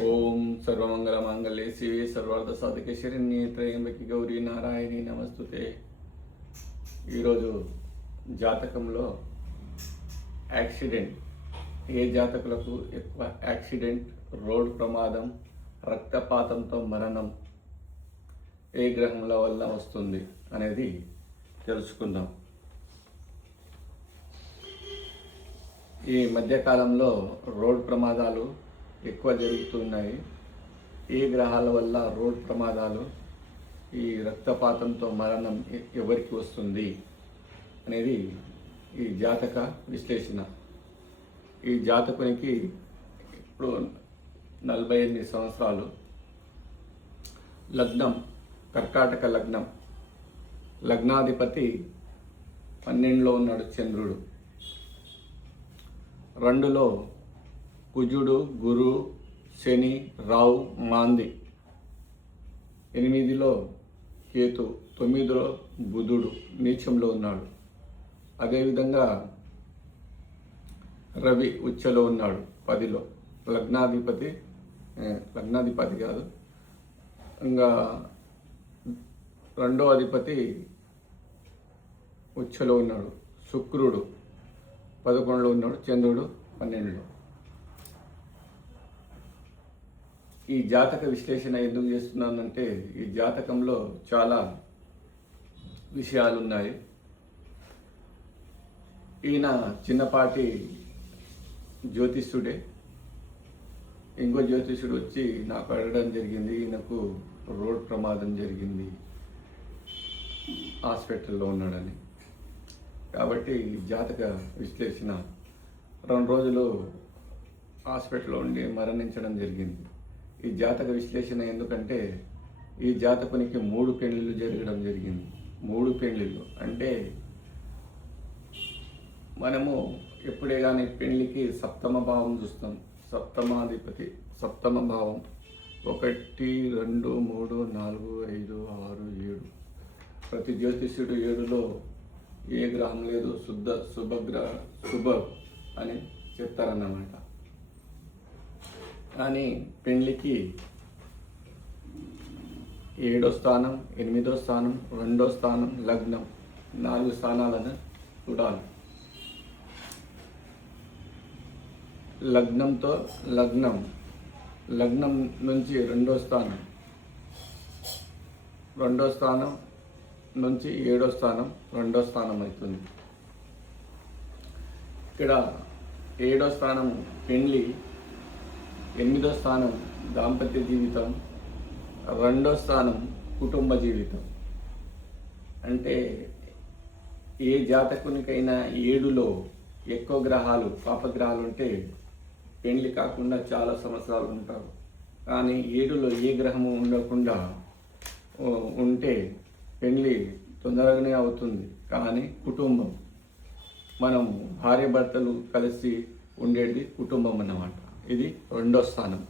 ఓం సర్వమంగళమాంగళ్యే శివే సర్వార్థసాధకే శరణ్యే త్రయంబకి గౌరీ నారాయణి నమస్తుతే. ఈరోజు జాతకంలో యాక్సిడెంట్, ఏ జాతకులకు ఎక్కువ యాక్సిడెంట్, రోడ్ ప్రమాదం, రక్తపాతంతో మరణం ఏ గ్రహముల వల్ల వస్తుంది అనేది తెలుసుకుందాం. ఈ మధ్యకాలంలో రోడ్ ప్రమాదాలు ఎక్కువ జరుగుతున్నాయి. ఏ గ్రహాల వల్ల రోడ్ ప్రమాదాలు, ఈ రక్తపాతంతో మరణం ఎవరికి వస్తుంది అనేది ఈ జాతక విశ్లేషణ. ఈ జాతకునికి ఇప్పుడు 48 సంవత్సరాలు, లగ్నం కర్కాటక లగ్నం, లగ్నాధిపతి 12లో ఉన్నాడు చంద్రుడు, 2లో కుజుడు, గురు, శని, రావు, మాంది, 8లో కేతు, 9లో బుధుడు నీచంలో ఉన్నాడు. అదేవిధంగా రవి ఉచ్చలో ఉన్నాడు 10లో. లగ్నాధిపతి కాదు, ఇంకా 2వ అధిపతి ఉచ్చలో ఉన్నాడు. శుక్రుడు 11లో ఉన్నాడు, చంద్రుడు 12లో. ఈ జాతక విశ్లేషణ ఎందుకు చేస్తున్నానంటే, ఈ జాతకంలో చాలా విషయాలు ఉన్నాయి. ఈయన చిన్నపాటి జ్యోతిష్యుడే. ఇంకో జ్యోతిష్యుడు వచ్చి నాకు అడగడం జరిగింది, ఈయనకు రోడ్ ప్రమాదం జరిగింది, హాస్పిటల్లో ఉన్నాడని. కాబట్టి జాతక విశ్లేషణ 2 రోజులు హాస్పిటల్లో ఉండి మరణించడం జరిగింది. ఈ జాతక విశ్లేషణ ఎందుకంటే, ఈ జాతకునికి 3 పెళ్ళిళ్ళు జరగడం జరిగింది. 3 పెళ్ళిళ్ళు అంటే మనము ఎప్పుడే కానీ పెళ్ళికి సప్తమ భావం చూస్తాం. సప్తమాధిపతి, సప్తమ భావం 1, 2, 3, 4, 5, 6, 7. ప్రతి జ్యోతిష్యుడు 7లో ఏ గ్రహం లేదు, శుభ అని చెప్తారన్నమాట. కానీ పెళ్ళికి 7వ స్థానం, 8వ స్థానం, 2వ స్థానం, లగ్నం, 4 స్థానాలను చూడాలి. లగ్నంతో లగ్నం నుంచి 2వ స్థానం, 2వ స్థానం నుంచి 7వ స్థానం, 2వ స్థానం అవుతుంది. ఇక్కడ 7వ స్థానం పెళ్ళి, 8వ స్థానం దాంపత్య జీవితం, 2వ స్థానం కుటుంబ జీవితం. అంటే ఏ జాతకునికైనా 7లో ఎక్కువ గ్రహాలు, పాపగ్రహాలు ఉంటే పెళ్లి కాకుండా చాలా సంవత్సరాలు ఉంటారు. కానీ 7లో ఏ గ్రహము ఉండకుండా ఉంటే పెళ్ళి తొందరగానే అవుతుంది. కానీ కుటుంబం, మనం భార్య భర్తలు కలిసి ఉండేది కుటుంబం అన్నమాట. ఇది 2వ స్థానం.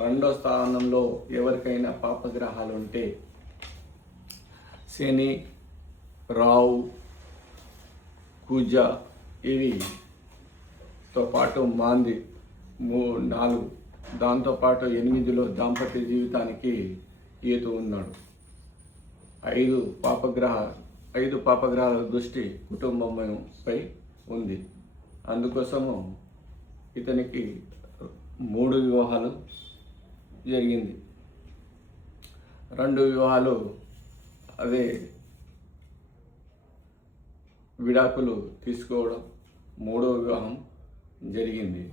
2వ స్థానంలో ఎవరికైనా పాపగ్రహాలు ఉంటే శని, రావు, కుజ, ఇవితో పాటు మాంది 4, దాంతోపాటు 8లో దాంపత్య జీవితానికి కేతు ఉన్నాడు. 5 పాపగ్రహాల దృష్టి కుటుంబంపై ఉంది. అందుకోసము ఇతనికి 3 వివాహాలు జరిగింది. 2 వివాహాలు అదే విడాకులు తీసుకోవడం, 3వ వివాహం జరిగింది.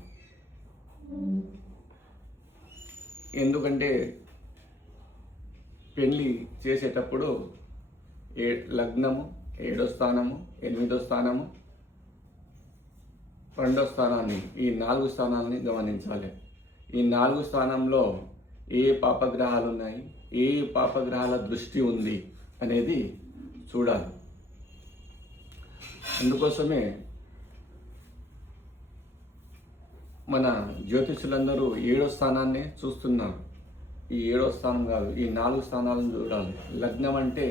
ఎందుకంటే పెళ్ళి చేసేటప్పుడు లగ్నము, 7వ స్థానము, 8వ స్థానము, 2వ స్థానాన్ని, ఈ 4 స్థానాలని గమనించాలి. ఈ 4 స్థానంలో ఏ పాపగ్రహాలు ఉన్నాయి, ఏ పాపగ్రహాల దృష్టి ఉంది అనేది చూడాలి. అందుకోసమే మన జ్యోతిషులందరూ 7వ స్థానాన్ని చూస్తున్నారు. ఈ 7వ స్థానం కాదు, ఈ 4 స్థానాలను చూడాలి. లగ్నం అంటే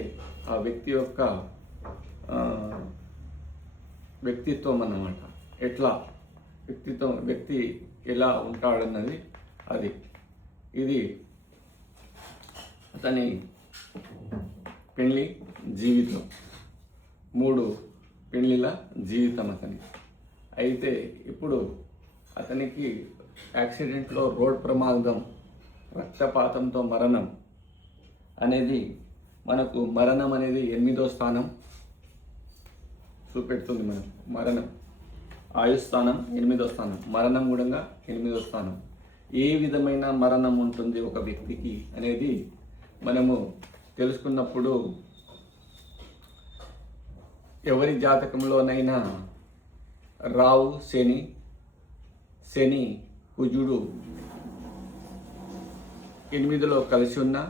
ఆ వ్యక్తి యొక్క వ్యక్తిత్వం అన్నమాట. ఎట్లా వ్యక్తి ఎలా ఉంటాడన్నది అది. ఇది అతని పెళ్లి జీవితం, 3 పెళ్లిల జీవితం అతని. అయితే ఇప్పుడు అతనికి యాక్సిడెంట్లో రోడ్ ప్రమాదం, రక్తపాతంతో మరణం అనేది మనకు మరణం అనేది 8వ స్థానం చూపెడుతుంది. మనకు మరణం ఆయుష్ స్థానం 8వ స్థానం, మరణం కూడా 8వ స్థానం. ఏ విధమైన మరణం ఉంటుంది ఒక వ్యక్తికి అనేది మనము తెలుసుకున్నప్పుడు ఎవరి జాతకంలోనైనా రావు శని కుజుడు 8లో కలిసి ఉన్నా,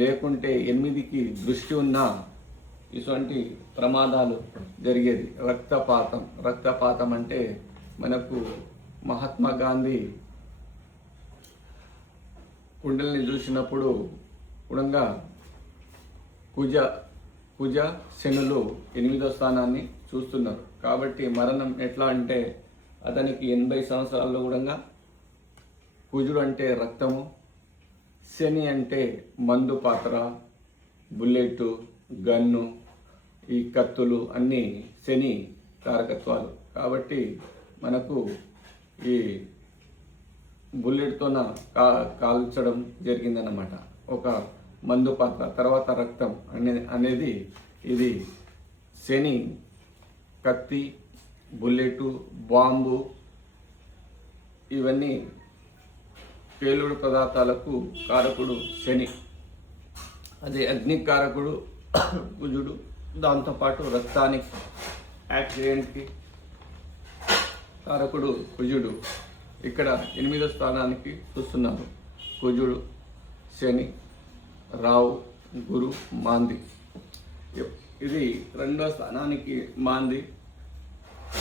లేకుంటే 8కి దృష్టి ఉన్నా ఇటువంటి ప్రమాదాలు జరిగేది. రక్తపాతం అంటే మనకు మహాత్మా గాంధీ కుండల్ని చూసినప్పుడు కూడా కుజ శనులు 8వ స్థానాన్ని చూస్తున్నారు. కాబట్టి మరణం ఎట్లా అంటే అతనికి 80 సంవత్సరాల్లో కూడా కుజుడు అంటే రక్తము, శని అంటే మందు పాత్ర, బుల్లెట్, గన్ను, ఈ కత్తులు అన్నీ శని కారకత్వాలు. కాబట్టి మనకు ఈ బుల్లెట్తోన కాల్చడం జరిగిందన్నమాట ఒక మందు పాత్ర. తర్వాత రక్తం అనేది ఇది శని, కత్తి, బుల్లెట్, బాంబు ఇవన్నీ పేలుడు పదార్థాలకు కారకుడు శని. అదే అగ్నికారకుడు కుజుడు. దాంతోపాటు రక్తానికి, యాక్సిడెంట్కి కారకుడు కుజుడు. ఇక్కడ 8వ స్థానానికి చూస్తున్నారు. కుజుడు, శని, రావు, గురు, మాంది. ఇది 2వ స్థానానికి మాంది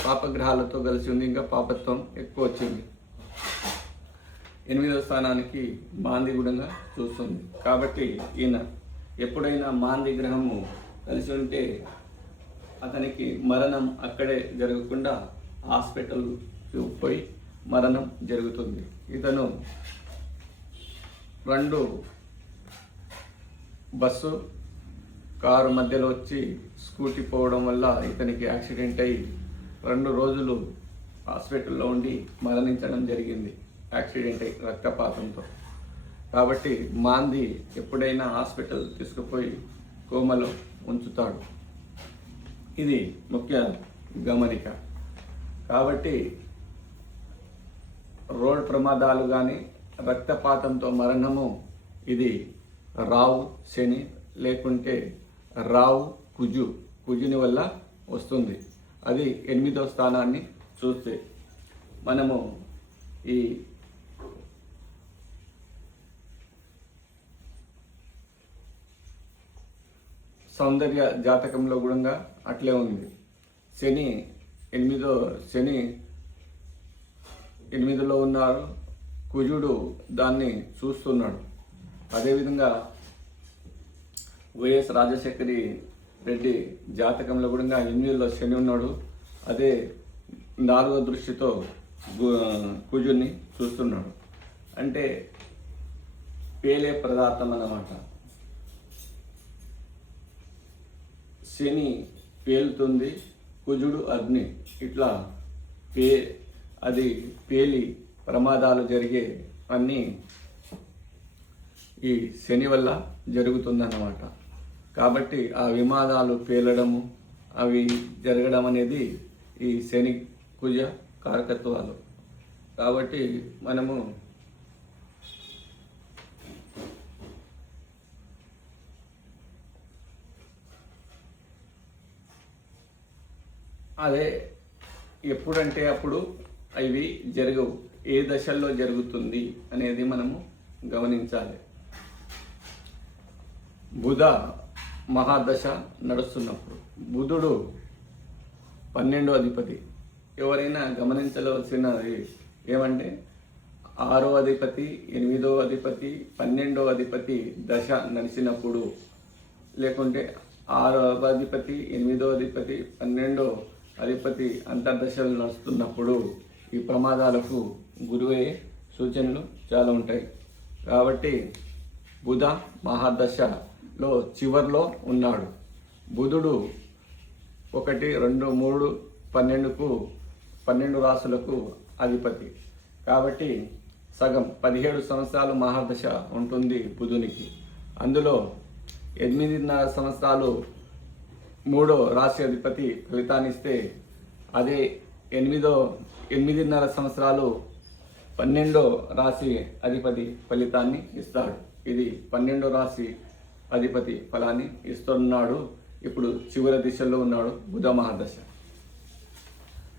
పాపగ్రహాలతో కలిసి ఉంది. ఇంకా పాపత్వం ఎక్కువ వచ్చింది. 8వ స్థానానికి మాంది కూడా చూస్తుంది. కాబట్టి ఈయన ఎప్పుడైనా మాంది గ్రహము కలిసి ఉంటే అతనికి మరణం అక్కడే జరగకుండా హాస్పిటల్కి పోయి మరణం జరుగుతుంది. ఇతను 2 బస్సు కారు మధ్యలో వచ్చి స్కూటీ పోవడం వల్ల ఇతనికి యాక్సిడెంట్ అయ్యి 2 రోజులు హాస్పిటల్లో ఉండి మరణించడం జరిగింది. యాక్సిడెంట్ అయ్యి రక్తపాతంతో. కాబట్టి మాంది ఎప్పుడైనా హాస్పిటల్ తీసుకుపోయి కోమలో ఉంచుతాడు. ఇది ముఖ్య గమనిక. కాబట్టి రోడ్ ప్రమాదాలు కానీ రక్తపాతంతో మరణము ఇది రావు శని, లేకుంటే రావు కుజుని వల్ల వస్తుంది. అది 8వ స్థానాన్ని చూస్తే మనము ఈ సౌందర్య జాతకంలో కూడా అట్లే ఉంది. శని 8లో ఉన్నారు, కుజుడు దాన్ని చూస్తున్నాడు. అదేవిధంగా వైఎస్ రాజశేఖరి రెడ్డి జాతకంలో కూడా 8లో శని ఉన్నాడు. అదే 4వ దృష్టితో కుజుడిని చూస్తున్నాడు. అంటే పేలే పదార్థం అన్నమాట. శని పేలుతుంది, కుజుడు అగ్ని. ఇట్లా అది పేలి ప్రమాదాలు జరిగే అన్నీ ఈ శని వల్ల జరుగుతుందన్నమాట. కాబట్టి ఆ విమానాలు పేలడము అవి జరగడం అనేది ఈ శని కుజ కారకత్వాలు. కాబట్టి మనము అదే ఎప్పుడంటే అప్పుడు ఇవి జరగవు. ఏ దశల్లో జరుగుతుంది అనేది మనము గమనించాలి. బుధ మహాదశ నడుస్తున్నప్పుడు బుధుడు 12వ అధిపతి. ఎవరైనా గమనించవలసినది ఏమంటే 6వ అధిపతి, 8వ అధిపతి, 12వ అధిపతి దశ నడిచినప్పుడు, లేకుంటే 6వ అధిపతి, 8వ అధిపతి, 12వ అధిపతి అంతర్దశలు నడుస్తున్నప్పుడు ఈ ప్రమాదాలకు గురయ్యే సూచనలు చాలా ఉంటాయి. కాబట్టి బుధ మహాదశలో చివర్లో ఉన్నాడు. బుధుడు 1, 2, 3, 12 రాసులకు అధిపతి. కాబట్టి సగం 17 సంవత్సరాలు మహాదశ ఉంటుంది బుధునికి. అందులో 8.5 సంవత్సరాలు 3వ రాశి అధిపతి ఫలితాన్ని ఇస్తే, అదే 8.5 సంవత్సరాలు 12వ రాశి అధిపతి ఫలితాన్ని ఇస్తాడు. ఇది 12వ రాశి అధిపతి ఫలాన్ని ఇస్తున్నాడు. ఇప్పుడు చివరి దిశలో ఉన్నాడు బుధ మహాదశ.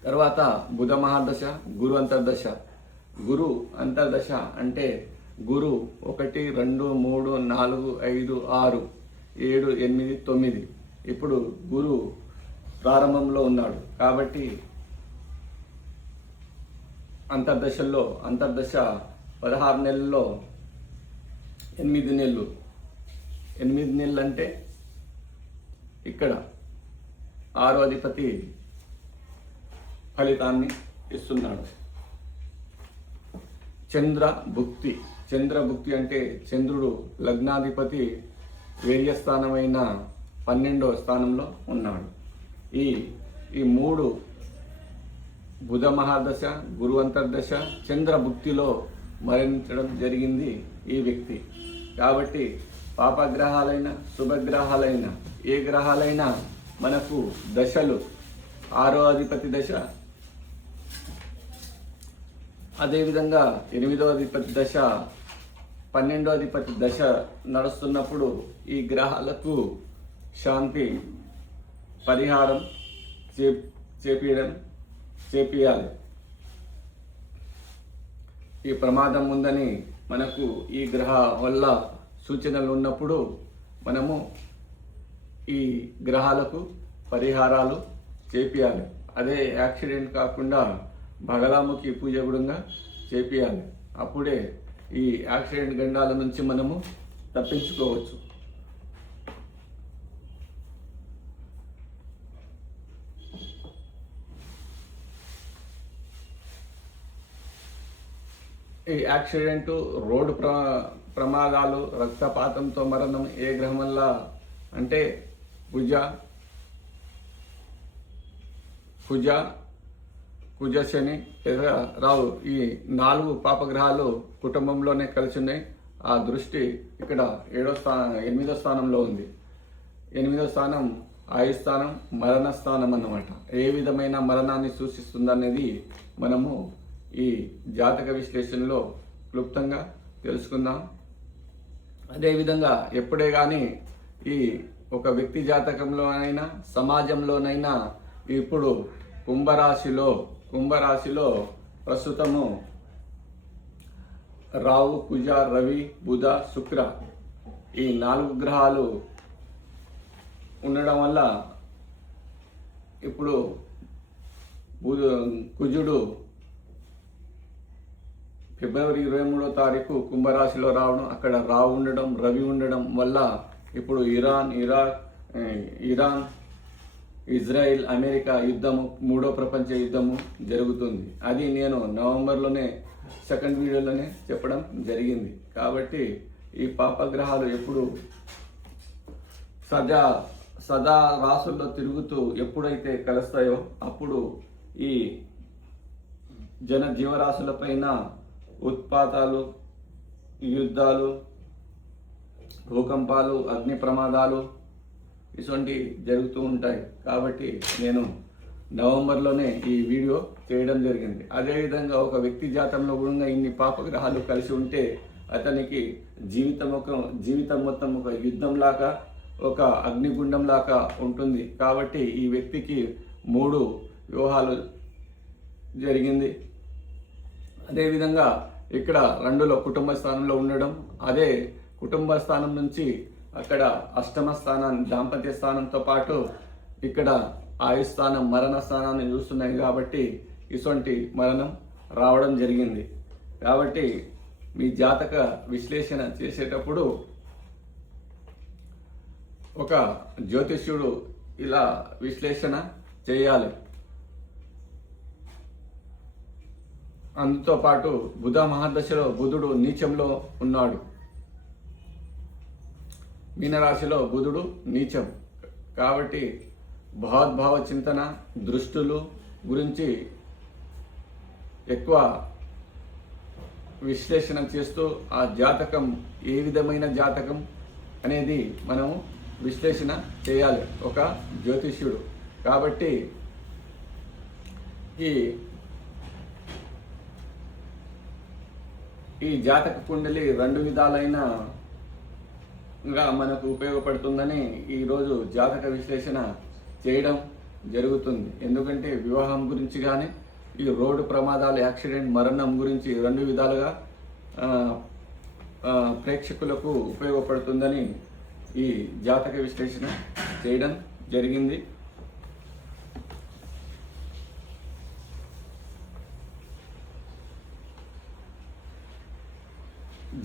తర్వాత బుధ మహాదశ, గురు అంతర్దశ. గురు అంతర్దశ అంటే గురు 1, 2, 3, 4, 5, 6, 7, 8, 9. ఇప్పుడు గురు ప్రారంభంలో ఉన్నాడు. కాబట్టి అంతర్దశ 16 నెలల్లో 8 నెలలు. 8 నెలలు అంటే ఇక్కడ 6వ అధిపతి ఫలితాన్ని ఇస్తున్నాడు. చంద్రభుక్తి అంటే చంద్రుడు లగ్నాధిపతి వేర్యస్థానమైన 12వ స్థానంలో ఉన్నాడు. ఈ 3 బుధ మహాదశ, గురు అంతర్దశ, చంద్రభుక్తిలో మరణించడం జరిగింది ఈ వ్యక్తి. కాబట్టి పాపగ్రహాలైన శుభగ్రహాలైన ఏ గ్రహాలైనా మనకు దశలు 6వ అధిపతి దశ, అదేవిధంగా 8వ అధిపతి దశ, 12వ అధిపతి దశ నడుస్తున్నప్పుడు ఈ గ్రహాలకు శాంతి పరిహారం చేపియాలి. ఈ ప్రమాదం ఉందని మనకు ఈ గ్రహ వల్ల సూచనలు ఉన్నప్పుడు మనము ఈ గ్రహాలకు పరిహారాలు చేపియాలి. అదే యాక్సిడెంట్ కాకుండా బగలాముఖి పూజ కూడా చేపియాలి. అప్పుడే ఈ యాక్సిడెంట్ గండాల నుంచి మనము తప్పించుకోవచ్చు. ఈ యాక్సిడెంటు, రోడ్డు ప్రమాదాలు, రక్తపాతంతో మరణం ఏ గ్రహం వల్ల అంటే కుజ, శని, రావు, ఈ 4 పాపగ్రహాలు కుటుంబంలోనే కలిసి ఉన్నాయి. ఆ దృష్టి ఇక్కడ 8వ స్థానంలో ఉంది. 8వ స్థానం ఆయుస్థానం, మరణ స్థానం అన్నమాట. ఏ విధమైన మరణాన్ని సూచిస్తుందనేది మనము ఈ జాతక విశ్లేషణలో క్లుప్తంగా తెలుసుకుందాం. అదేవిధంగా ఎప్పుడే కానీ ఈ ఒక వ్యక్తి జాతకంలో అయినా సమాజంలోనైనా ఇప్పుడు కుంభరాశిలో ప్రస్తుతము రావు, కుజ, రవి, బుధ, శుక్ర ఈ 4 గ్రహాలు ఉండడం వల్ల ఇప్పుడు కుజుడు ఫిబ్రవరి 23వ తారీఖు కుంభరాశిలో రావడం, అక్కడ రావు ఉండడం, రవి ఉండడం వల్ల ఇప్పుడు ఇరాన్, ఇజ్రాయిల్, అమెరికా యుద్ధము, 3వ ప్రపంచ యుద్ధము జరుగుతుంది. అది నేను నవంబర్లోనే 2nd వీడియోలోనే చెప్పడం జరిగింది. కాబట్టి ఈ పాపగ్రహాలు ఎప్పుడు సదా రాసుల్లో తిరుగుతూ ఎప్పుడైతే కలుస్తాయో అప్పుడు ఈ జీవరాశులపైన ఉత్పాతాలు, యుద్ధాలు, భూకంపాలు, అగ్ని ప్రమాదాలు ఇటువంటి జరుగుతూ ఉంటాయి. కాబట్టి నేను నవంబర్లోనే ఈ వీడియో చేయడం జరిగింది. అదేవిధంగా ఒక వ్యక్తి జాతంలో కూడా ఇన్ని పాపగ్రహాలు కలిసి ఉంటే అతనికి జీవితం మొత్తం ఒక యుద్ధంలాగా, ఒక అగ్నిగుండంలాగా ఉంటుంది. కాబట్టి ఈ వ్యక్తికి 3 వివాహాలు జరిగింది. అదేవిధంగా ఇక్కడ 2లో కుటుంబ స్థానంలో ఉండడం, అదే కుటుంబ స్థానం నుంచి అక్కడ అష్టమ స్థానాన్ని, దాంపత్య స్థానంతో పాటు ఇక్కడ ఆయుస్థానం, మరణ స్థానాన్ని చూస్తున్నాయి. కాబట్టి ఇటువంటి మరణం రావడం జరిగింది. కాబట్టి మీ జాతక విశ్లేషణ చేసేటప్పుడు ఒక జ్యోతిష్యుడు ఇలా విశ్లేషణ చేయాలి. అందుతో పాటు బుధ మహాదశలో బుధుడు నీచంలో ఉన్నాడు. మీనరాశిలో బుధుడు నీచం కాబట్టి భావోద్భావ చింతన, దృష్టులు గురించి ఎక్కువ విశ్లేషణ చేస్తూ ఆ జాతకం ఏ విధమైన జాతకం అనేది మనము విశ్లేషణ చేయాలి ఒక జ్యోతిష్యుడు. కాబట్టి ఈ జాతక కుండలి 2 విధాలైన మనకు ఉపయోగపడుతుందని ఈరోజు జాతక విశ్లేషణ చేయడం జరుగుతుంది. ఎందుకంటే వివాహం గురించి కానీ ఈ రోడ్డు ప్రమాదాలు, యాక్సిడెంట్, మరణం గురించి 2 విధాలుగా ప్రేక్షకులకు ఉపయోగపడుతుందని ఈ జాతక విశ్లేషణ చేయడం జరిగింది.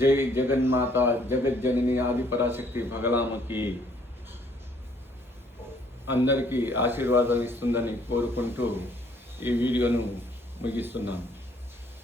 జై జగన్మాత జగజ్జనని ఆదిపరాశక్తి భగలామకి అందరికీ ఆశీర్వాదాలు ఇస్తుందని కోరుకుంటూ ఈ వీడియోను ముగిస్తున్నాను.